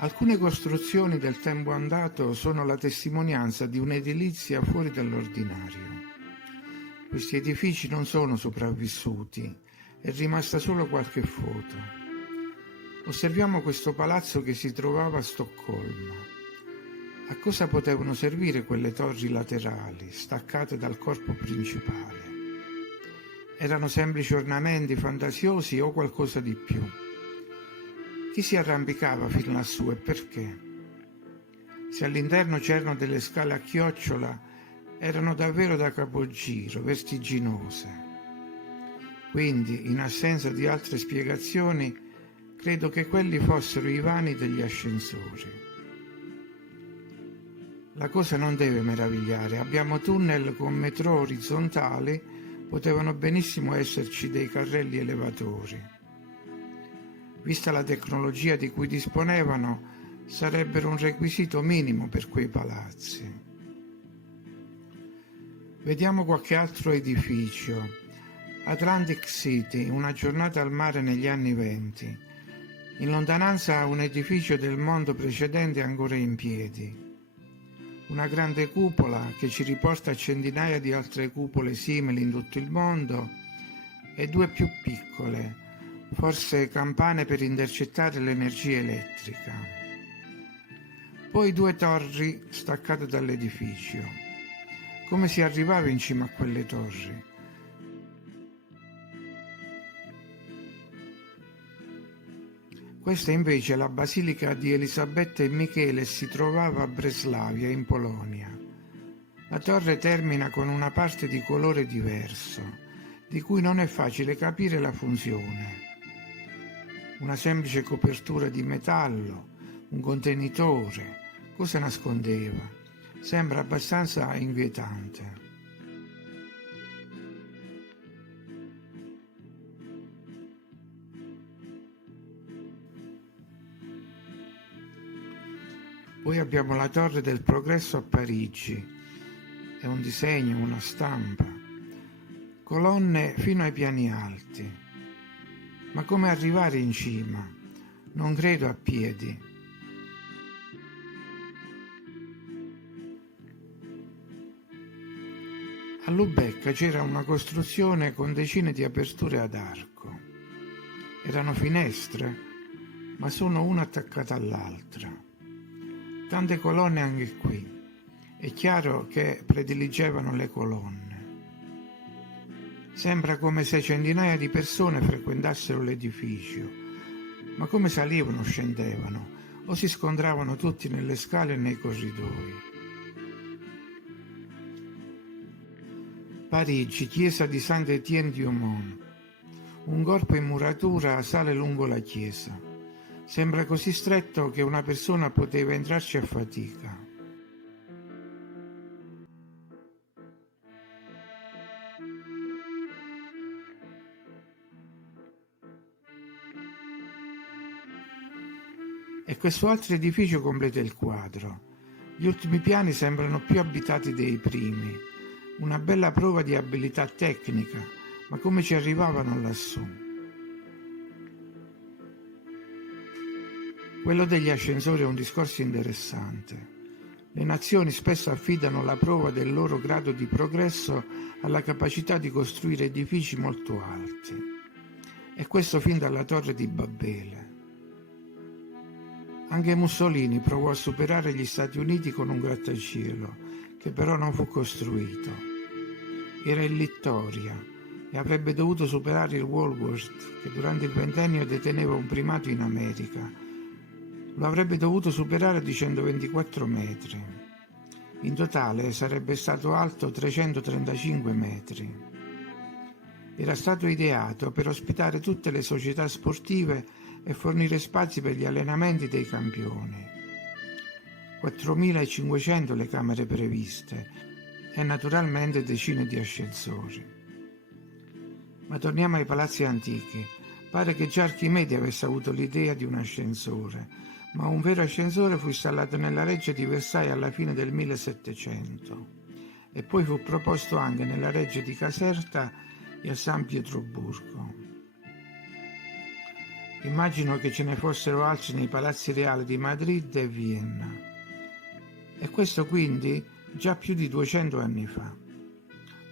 Alcune costruzioni del tempo andato sono la testimonianza di un'edilizia fuori dall'ordinario. Questi edifici non sono sopravvissuti, è rimasta solo qualche foto. Osserviamo questo palazzo che si trovava a Stoccolma. A cosa potevano servire quelle torri laterali, staccate dal corpo principale? Erano semplici ornamenti fantasiosi o qualcosa di più? Chi si arrampicava fin lassù e perché? Se all'interno c'erano delle scale a chiocciola, erano davvero da capogiro, vertiginose. Quindi, in assenza di altre spiegazioni, credo che quelli fossero i vani degli ascensori. La cosa non deve meravigliare, abbiamo tunnel con metro orizzontali, potevano benissimo esserci dei carrelli elevatori. Vista la tecnologia di cui disponevano, sarebbero un requisito minimo per quei palazzi. Vediamo qualche altro edificio. Atlantic City, una giornata al mare negli anni '20. In lontananza un edificio del mondo precedente ancora in piedi. Una grande cupola che ci riporta a centinaia di altre cupole simili in tutto il mondo e due più piccole, forse campane per intercettare l'energia elettrica. Poi due torri staccate dall'edificio. Come si arrivava in cima a quelle torri? Questa invece è la basilica di Elisabetta e Michele e si trovava a Breslavia, in Polonia. La torre termina con una parte di colore diverso, di cui non è facile capire la funzione. Una semplice copertura di metallo, un contenitore, cosa nascondeva? Sembra abbastanza inquietante. Poi abbiamo la Torre del Progresso a Parigi. È un disegno, una stampa. Colonne fino ai piani alti. Ma come arrivare in cima? Non credo a piedi. A Lubecca c'era una costruzione con decine di aperture ad arco. Erano finestre, ma sono una attaccata all'altra. Tante colonne anche qui. È chiaro che prediligevano le colonne. Sembra come se centinaia di persone frequentassero l'edificio, ma come salivano o scendevano, o si scontravano tutti nelle scale e nei corridoi. Parigi, chiesa di Saint-Étienne-du-Mont. Un corpo in muratura sale lungo la chiesa. Sembra così stretto che una persona poteva entrarci a fatica. E questo altro edificio completa il quadro. Gli ultimi piani sembrano più abitati dei primi. Una bella prova di abilità tecnica, ma come ci arrivavano lassù? Quello degli ascensori è un discorso interessante. Le nazioni spesso affidano la prova del loro grado di progresso alla capacità di costruire edifici molto alti. E questo fin dalla Torre di Babele. Anche Mussolini provò a superare gli Stati Uniti con un grattacielo, che però non fu costruito. Era in Littoria e avrebbe dovuto superare il Woolworth, che durante il ventennio deteneva un primato in America. Lo avrebbe dovuto superare di 124 metri. In totale sarebbe stato alto 335 metri. Era stato ideato per ospitare tutte le società sportive e fornire spazi per gli allenamenti dei campioni. 4.500 le camere previste e naturalmente decine di ascensori. Ma torniamo ai palazzi antichi. Pare che già Archimede avesse avuto l'idea di un ascensore, ma un vero ascensore fu installato nella reggia di Versailles alla fine del 1700 e poi fu proposto anche nella reggia di Caserta e a San Pietroburgo. Immagino che ce ne fossero altri nei palazzi reali di Madrid e Vienna. E questo quindi già più di 200 anni fa.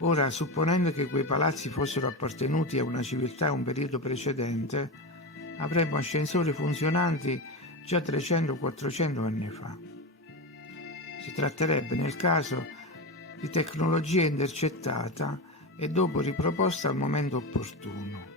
Ora, supponendo che quei palazzi fossero appartenuti a una civiltà a un periodo precedente, avremmo ascensori funzionanti già 300-400 anni fa. Si tratterebbe, nel caso, di tecnologia intercettata e dopo riproposta al momento opportuno.